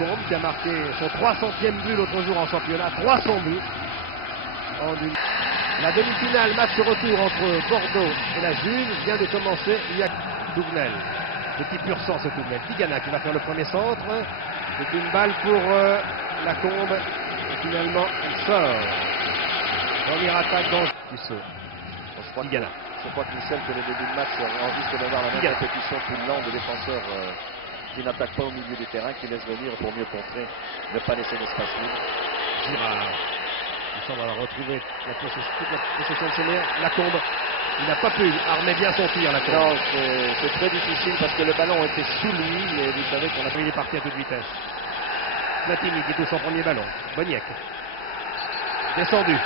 Lacombe qui a marqué son 300e but l'autre jour en championnat, 300 buts. La demi-finale, match retour entre Bordeaux et la Juve, vient de commencer. Il y a Touvenel, petit pur sang ce Touvenel. Tigana qui va faire le premier centre. C'est une balle pour Lacombe. Et finalement, elle sort. Première attaque dans Tissot. Tigana. Je crois que Michel, que le début de match, on risque d'avoir la même répétition tout le long de défenseurs qui n'attaquent pas au milieu du terrain, qui laissent venir pour mieux contrer, ne pas laisser d'espace libre. Girard. Il semble avoir retrouvé toute la possession de ses mains. Lacombe, il n'a pas pu armer bien son tir, Lacombe. Non, c'est très difficile parce que le ballon était sous lui et vous savez qu'on a Il est parti à toute vitesse. Platini qui touche son premier ballon. Boniek. Descendu.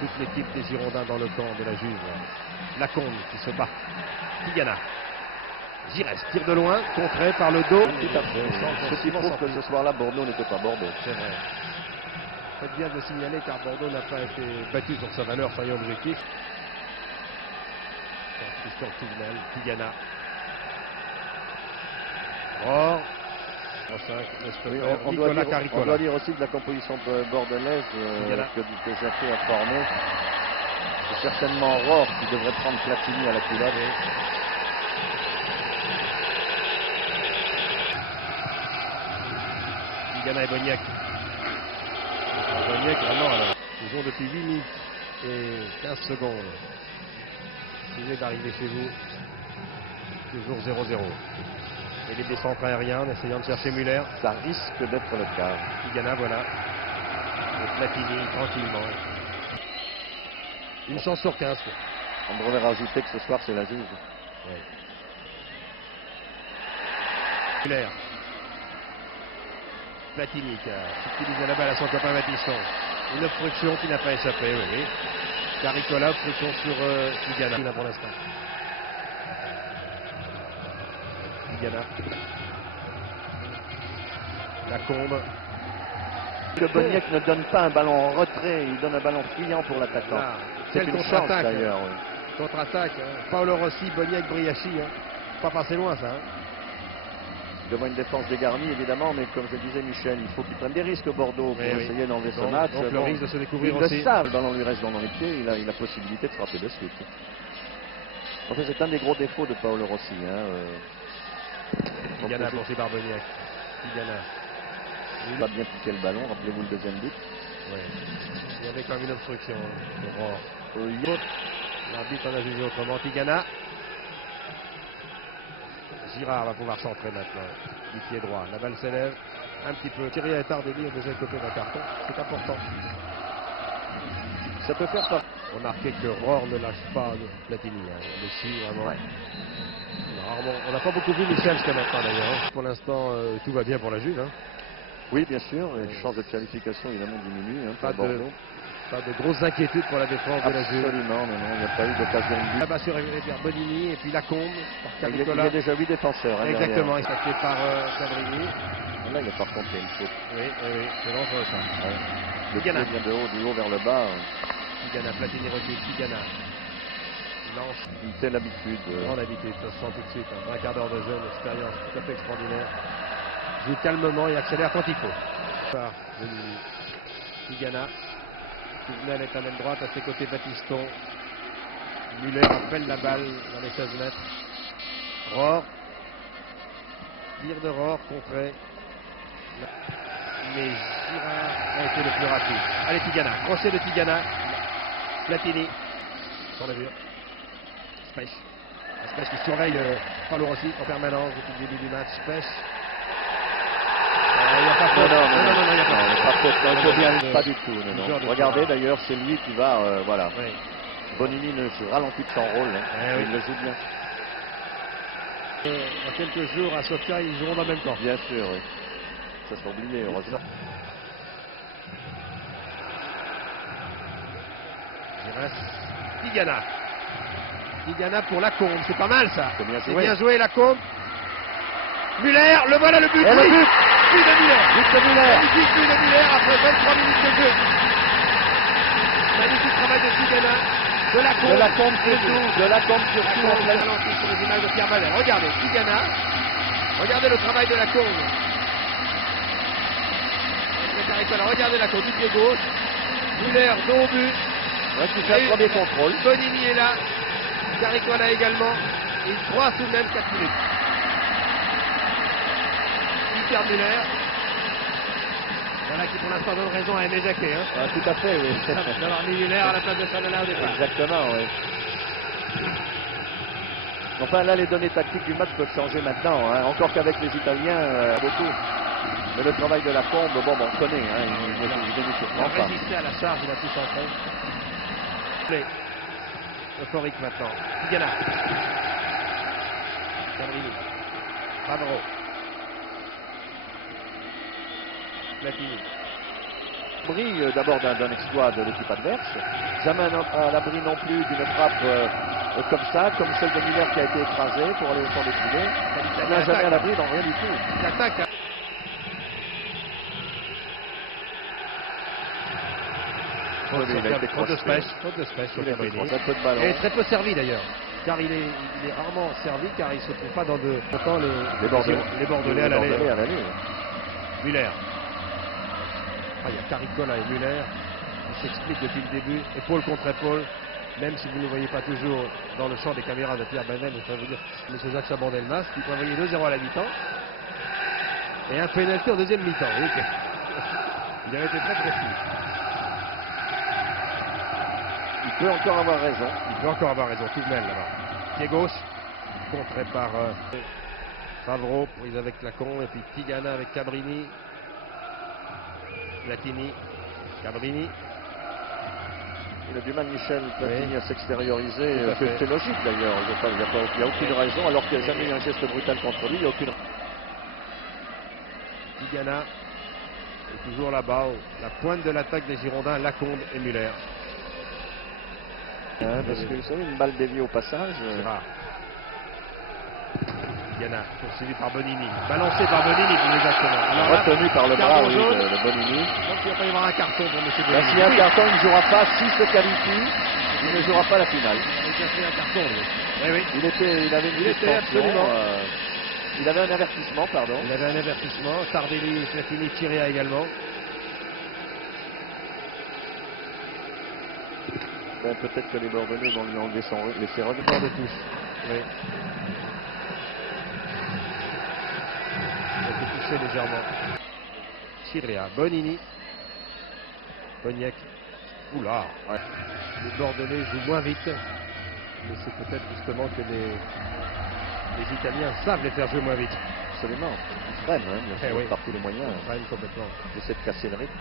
Toute l'équipe des Girondins dans le camp de la Juve. Lacombe qui se bat. Tigana. Giresse, tire de loin, contré par le dos. Tout à fait. Ce qui prouve que ce soir-là, Bordeaux n'était pas Bordeaux. C'est vrai. Faites bien de le signaler car Bordeaux n'a pas été battu sur sa valeur, soyons objectifs. Christian Touvenel, Tigana. Rohr. Oui, on doit dire aussi de la composition bordelaise que Jacquet a formée. C'est certainement Rohr qui devrait prendre Platini à la culotte. Tigana et Boniek. Boniek, vraiment, ils jouent depuis 8 minutes et 15 secondes. Essayez d'arriver chez vous. Toujours 0-0. Et les descentes aériens en essayant de chercher Muller. Ça risque d'être le cas. Tigana, voilà. Et Platini, tranquillement. Une chance sur 15. On devrait rajouter que ce soir, c'est la Juve. Oui. Muller. Platini qui a utilisé la balle à son copain Matisson. Une obstruction qui n'a pas échappé, oui. Caricola, obstruction sur Tigana là pour l'instant. Tigana. Lacombe. Que Boniek ne donne pas un ballon en retrait, il donne un ballon fuyant pour l'attaquant. C'est une chance d'ailleurs. Oui. Contre-attaque, hein. Paolo Rossi, Boniek, Briachi. Hein. Pas passé loin ça. Hein. Devant une défense dégarnie évidemment, mais comme je disais Michel, il faut qu'il prenne des risques Bordeaux pour essayer d'enlever ce match. Donc le risque de se découvrir il aussi. Le savent, le ballon lui reste dans les pieds, il a la possibilité de frapper de suite. En fait, c'est un des gros défauts de Paolo Rossi. Tigana poursuivi par Boniek. Tigana. Il va bien piquer le ballon, rappelez-vous le deuxième but. Oui. Il y avait quand même une obstruction de Rohr. L'arbitre en a jugé autrement. Tigana. Girard va pouvoir centrer maintenant, du pied droit. La balle s'élève un petit peu. Thierry et Tardelli au deuxième côté d'un carton. C'est important. Ça peut faire part. Remarquez que Rohr ne lâche pas Platini. Hein. Le suit vraiment. Ouais. On n'a pas beaucoup vu Michel jusqu'à maintenant d'ailleurs. Hein. Pour l'instant, tout va bien pour la Juve. Hein. Oui, bien sûr. Les chances de qualification évidemment diminuent. Pas de grosses inquiétudes pour la défense de la Juve. Absolument, non, il n'y a pas eu d'occasion de but. Là-bas sur Bonini et puis Lacombe par Caricola. Il y a déjà 8 défenseurs. Exactement, il s'est par Cabrini. Là, il y a par contre une faute. Oui, c'est dangereux ça. Ouais. Le pied vient du haut vers le bas. Tigana, Platini recule, Tigana. Il lance. Une telle habitude. Grande habitude, ça se sent tout de suite. Un quart d'heure de jeu, une expérience tout à fait extraordinaire. Joue calmement et accélère quand il faut. Par Tigana. Touvenel est à l'aile droite, à ses côtés Batiston. Muller appelle la balle dans les 16 mètres. Rohr. Tir de Rohr, contré. Mais Girard a été le plus rapide. Allez Tigana, crochet de Tigana. Platini. Sur la vue. Spech. Spech qui surveille Paolo Rossi en permanence depuis le début du match. Spech. Il n'y a pas faute. Non, il n'y a pas faute. Pas du tout. Non. Regardez d'ailleurs, c'est lui qui va. Voilà. Oui. Bonini ne se ralentit de son rôle. Il le joue bien. Dans quelques jours à Sofia, ils joueront dans le même camp. Bien sûr, oui. Ça s'est oublié, heureusement. Tigana. Tigana pour Lacombe. C'est pas mal ça. C'est bien joué Lacombe. Muller, le voilà le but. Et le but. But de Muller. But de Muller. Magnifique but de Muller après 23 minutes de jeu. Magnifique travail de Tigana. De Lacombe surtout. De Lacombe surtout. On l'a lancé sur les images de Pierre Badel. Regardez, Tigana. Regardez le travail de la Combe. Regardez la Combe du pied gauche. Muller, dos au but. Ouais, qui fait le premier contrôle. Bonini est là. Caricola également. Il croise tout de même 4 minutes. Dieter Muller. Voilà qui pour l'instant donne raison à Aimé Jacquet. Hein. Ah, tout à fait, oui. D'avoir mis Muller à la place de Chavala au départ. Exactement, oui. Enfin, là, les données tactiques du match peuvent changer maintenant. Hein. Encore qu'avec les Italiens, beaucoup. Mais le travail de la Combe, bon, on connaît. Hein. Il a résisté à la charge, il a pu centrer. Mais, euphorique maintenant. Tigana. Cabrini. Favreau. Platini. L'abri d'abord d'un exploit de l'équipe adverse. Jamais à l'abri non plus d'une frappe comme ça, comme celle de Muller qui a été écrasée pour aller au fond des filets. On n'a jamais à l'abri dans rien du tout. Il attaque. Oui, il a été Faute de spèche sur Cabrini. Et très peu servi d'ailleurs. Car il est rarement servi car il ne se trouve pas dans les Bordelais à l'aller. Muller. Il y a Caricola et Muller qui s'expliquent depuis le début, épaule contre épaule, même si vous ne le voyez pas toujours dans le champ des caméras de Pierre Banel, je peux vous dire M. Jacques Chaban-Delmas qui peut envoyer 2-0 à la mi-temps et un pénalty en deuxième mi-temps. Il avait été très précis. Il peut encore avoir raison. Il peut encore avoir raison, tout de même là-bas. Pied gauche, contré par Favreau, prise avec Lacon, et puis Tigana avec Cabrini. Platini, Cabrini. Il a du mal, Michel Platini, à s'extérioriser. C'est logique d'ailleurs. Il n'y a aucune raison, alors qu'il n'y a jamais eu un geste brutal contre lui. Il n'y a aucune. Tigana est toujours là-bas, la pointe de l'attaque des Girondins, Lacombe et Muller. Parce que vous savez, une balle déviée au passage. C'est rare. Tigana, poursuivi par Bonini. Balancé par Bonini, plus exactement. Retenu par le bras de Bonini. Donc il va pas y avoir un carton pour M. Bonini. S'il y a un carton, il ne jouera pas. S'il se qualifie, il ne jouera pas la finale. Il a déjà fait un carton, lui. Oui. Il avait une suspension. Il avait un avertissement, pardon. Il avait un avertissement. Tardelli et Platini tiré également. Bon, peut-être que les Bordelais vont lui enlever laisser revenir de touche. Oui. Il a été touché légèrement. Chiria, Bonini. Boniek. Oula. Ouais. Les Bordelais jouent moins vite. Mais c'est peut-être justement que les Italiens savent les faire jouer moins vite. Absolument. Ils freinent, bien sûr, par tous les moyens. Ils freinent complètement. Ils essaient de casser le rythme.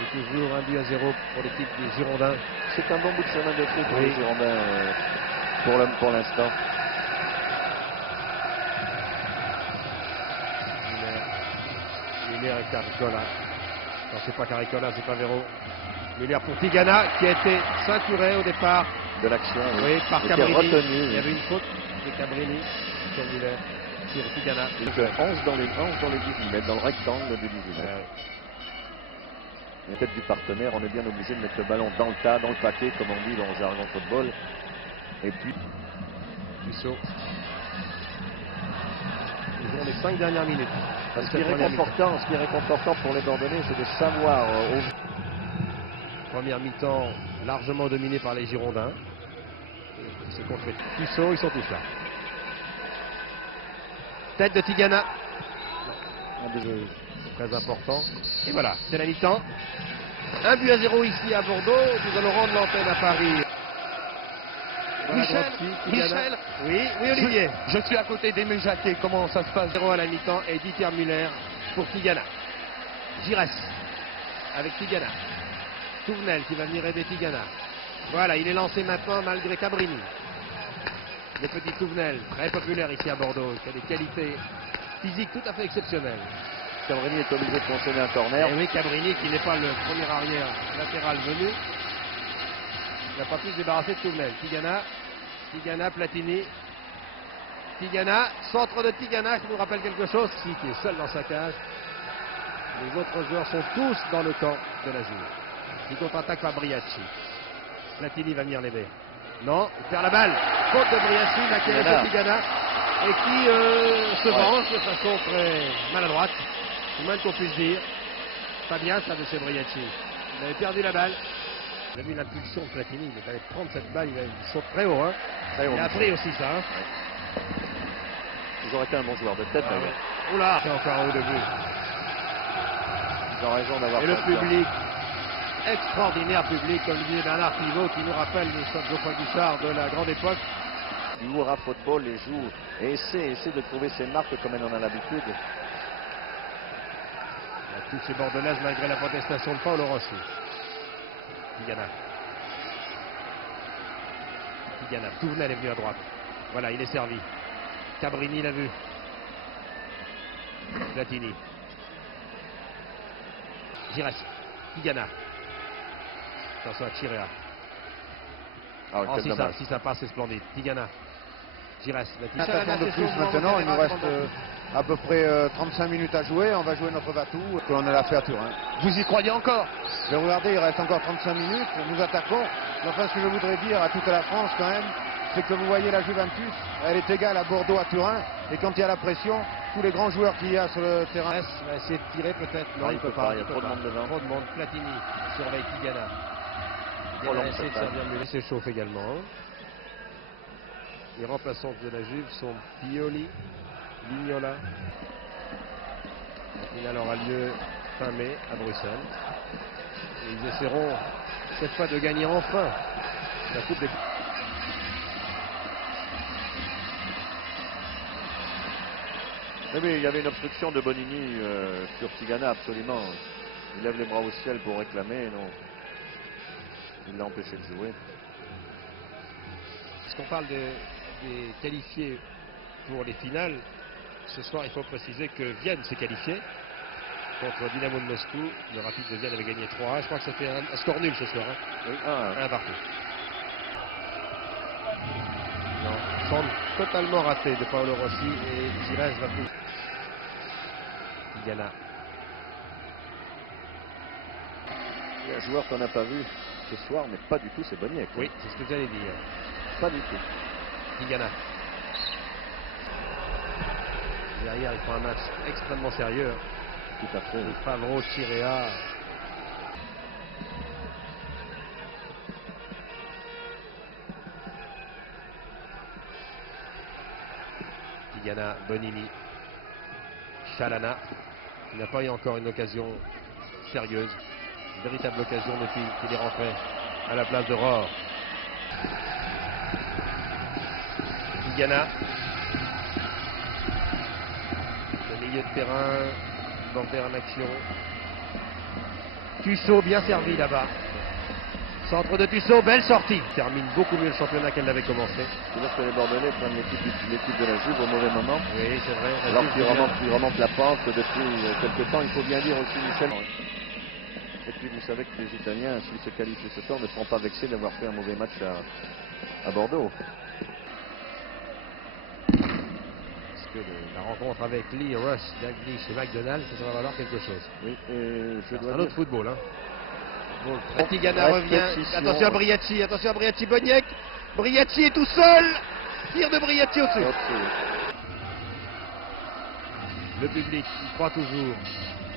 Et toujours 1-0 pour l'équipe des Girondins. C'est un bon bout de chemin de fait pour les Girondins pour l'instant. Muller et Caricola. Non, c'est pas Caricola, c'est pas Véro. Muller pour Tigana qui a été ceinturé au départ de l'action. Oui, par Cabrini. Retenu, il y avait une faute de Cabrini sur Muller, sur Tigana. Donc 11 dans les 18 mètres, dans le rectangle du 18 mètres. La tête du partenaire, on est bien obligé de mettre le ballon dans le tas, dans le paquet, comme on dit dans le jargon football. Et puis, Tissot. Ils jouent les 5 dernières minutes. Ce qui est réconfortant pour les Bordelais, c'est de savoir. Première mi-temps largement dominée par les Girondins. Qui se construit. Tissot, ils sont tous là. Tête de Tigana. Très important. Et voilà, c'est la mi-temps. 1-0 ici à Bordeaux. Nous allons rendre l'antenne à Paris. Voilà Michel, oui, Olivier. Je suis à côté d'Aimé Jacquet. Comment ça se passe? 0 à la mi-temps et Dieter Muller pour Tigana. Giresse avec Tigana. Touvenel qui va venir aider Tigana. Voilà, il est lancé maintenant malgré Cabrini. Le petit Touvenel, très populaire ici à Bordeaux, qui a des qualités physiques tout à fait exceptionnelles. Cabrini est obligé de concéder un corner. Et oui, Cabrini qui n'est pas le premier arrière latéral venu. Il n'a pas pu se débarrasser de Touvenel. Tigana, Platini. Tigana, centre de Tigana qui nous rappelle quelque chose, qui est seul dans sa cage. Les autres joueurs sont tous dans le camp de la Juve. Il contre-attaque par Briacci. Platini va venir l'aider. Non, il perd la balle. Faute de Briacci, là qui est Tigana. et qui se venge de façon très maladroite, c'est moins qu'on puisse dire. Pas bien ça de chez Briacci. Il avait perdu la balle. Il a vu l'impulsion de Platini, il allait prendre cette balle, il saute très haut. Hein. Très haut, il a appris aussi ça. Hein. Ils auraient été un bon joueur de tête d'ailleurs. Oula, c'est encore un haut de but. Ils ont raison d'avoir. Et le public, extraordinaire public, comme le disait Bernard Pivot, qui nous rappelle les Geoffroy Guichard de la grande époque. Il joue au football et joue et essaie de trouver ses marques comme elle en a l'habitude. La touche est bordelaise malgré la protestation de Paolo Rossi. Tigana. Touvenel est venu à droite. Voilà, il est servi. Cabrini l'a vu. Platini. Gires. Tigana. Attention à Chirea. Si ça passe, c'est splendide. Tigana. Gires. Attaquant de plus maintenant, il nous reste à peu près 35 minutes à jouer. On va jouer notre Vatou, que l'on a fait à Turin. Vous y croyez encore? Je vais regarder, il reste encore 35 minutes. Nous attaquons. Mais enfin, ce que je voudrais dire à toute la France quand même, c'est que vous voyez la Juventus, elle est égale à Bordeaux, à Turin. Et quand il y a la pression, tous les grands joueurs qu'il y a sur le terrain. Il va essayer de tirer peut-être. Non, il peut pas. Il y a trop de monde devant. Trop de monde. Platini surveille Tigana. Trop long, essaie de servir mieux. Il s'échauffe également. Hein. Les remplaçants de la Juve sont Pioli, Vignola. La finale aura lieu fin mai à Bruxelles. Et ils essaieront cette fois de gagner enfin la Coupe des... Mais il y avait une obstruction de Bonini sur Tigana, absolument. Il lève les bras au ciel pour réclamer, non. Il l'a empêché de jouer. Puisqu'on parle des qualifiés pour les finales, ce soir il faut préciser que Vienne s'est qualifié contre Dynamo de Moscou. Le Rapide de Vienne avait gagné 3-1. Je crois que ça fait un score nul ce soir. Hein. Oui, 1 partout. Non, semble totalement raté de Paolo Rossi et Gires va plus. Tigana. Il y a un joueur qu'on n'a pas vu ce soir, mais pas du tout, c'est Boniek. Oui, c'est ce que j'allais dire. Pas du tout. Tigana. Derrière, ils font un match extrêmement sérieux. Tout à fait. Favreau, Chirea. Tigana, Bonini, Chalana, qui n'a pas eu encore une occasion sérieuse, une véritable occasion depuis qu'il est rentré à la place de Rohr. Tigana, le milieu de terrain, Border en action. Tussaud bien servi là-bas. Centre de Tussaud, belle sortie. Termine beaucoup mieux le championnat qu'elle l'avait commencé. C'est-à-dire que les Bordelais prennent l'équipe de la Juve au mauvais moment. Oui, c'est vrai. Alors qu'ils remontent la pente depuis quelques temps. Il faut bien dire aussi, Michel. Et puis vous savez que les Italiens, s'ils se qualifient ce soir, ne seront pas vexés d'avoir fait un mauvais match à Bordeaux. Parce que la rencontre avec Lee, Rush, Dalglish et McDonald, ça va valoir quelque chose. Oui, et je dois un dire... autre football. Hein. Tigana revient. Attention à Briacci, Boniek. Briacci est tout seul. Tir de Briacci au-dessus. Le public, il croit toujours,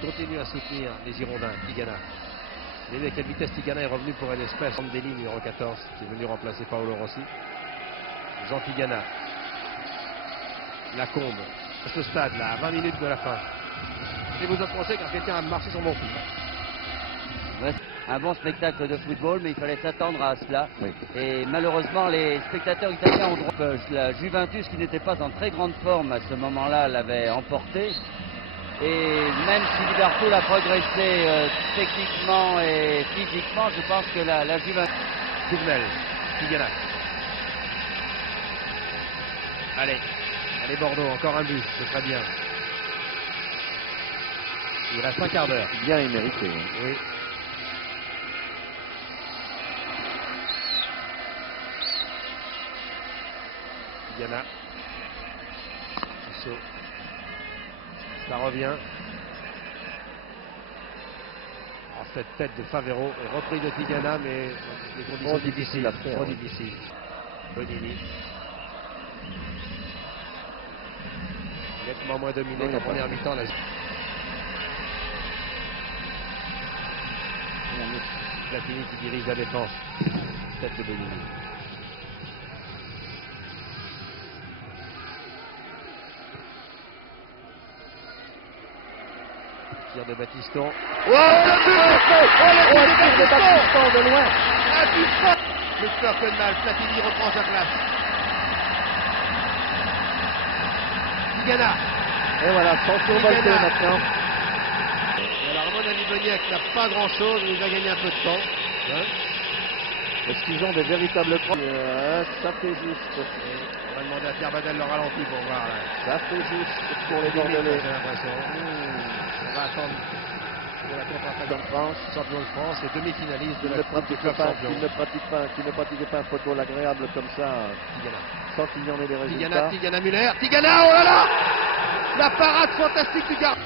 continue à soutenir les Girondins. Tigana. Vous avez vu à quelle vitesse Tigana est revenu pour une espèce. Andeli, numéro 14, qui est venu remplacer Paolo Rossi. Jean Tigana. La combe. À ce stade-là, à 20 minutes de la fin. Et vous approchez quand quelqu'un a marché sur mon pied. Ouais, un bon spectacle de football, mais il fallait s'attendre à cela. Oui. Et malheureusement, les spectateurs italiens ont droit que la Juventus, qui n'était pas en très grande forme à ce moment-là, l'avait emporté. Et même si Liverpool a progressé techniquement et physiquement, je pense que la Juventus... Touvenel, Tigana. Allez Bordeaux, encore un but, c'est très bien. Il reste un quart d'heure. Bien immérité. Oui. Tigana. Ça revient. Cette tête de Favero est reprise de Tigana, mais les conditions difficiles à faire. Trop difficiles. Bonini. Nettement moins dominé Oui, qu'en première mi-temps. Là. Platini qui dirige la défense. Tête de Benini. Tir de Battiston. Oh, le but de Battiston de loin. Le score que de mal, Platini reprend sa place. Tigana. Et voilà, sans survolter Tigana. maintenant. Et alors, à mon avis, Boniek n'a pas grand-chose, mais il va gagner un peu de temps. Hein. Est-ce qu'ils ont des véritables crocs? Ça fait juste. On va demander à Pierre Badel le ralenti pour voir. Là. Ça fait juste pour les Limite, Bordelais. j'ai l'impression. On va attendre pour la contre-attaque En France, champion de France et demi-finaliste de qui la ne Coupe du pratique club pas, champion. qui ne pratique pas un football agréable comme ça, Tigana. sans qu'il y en ait des Tigana, résultats. Tigana Muller. Tigana, oh là là. La parade fantastique du gardien.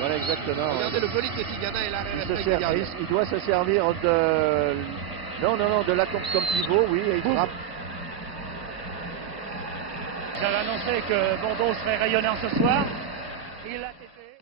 Voilà exactement. Regardez le bolide de Tigana et l'arrêt Il, réflexe du gardien. il doit se servir de... Non, de la comme pivot, oui, et il frappe. J'avais annoncé que Bordeaux serait rayonnant ce soir. Il l'a été.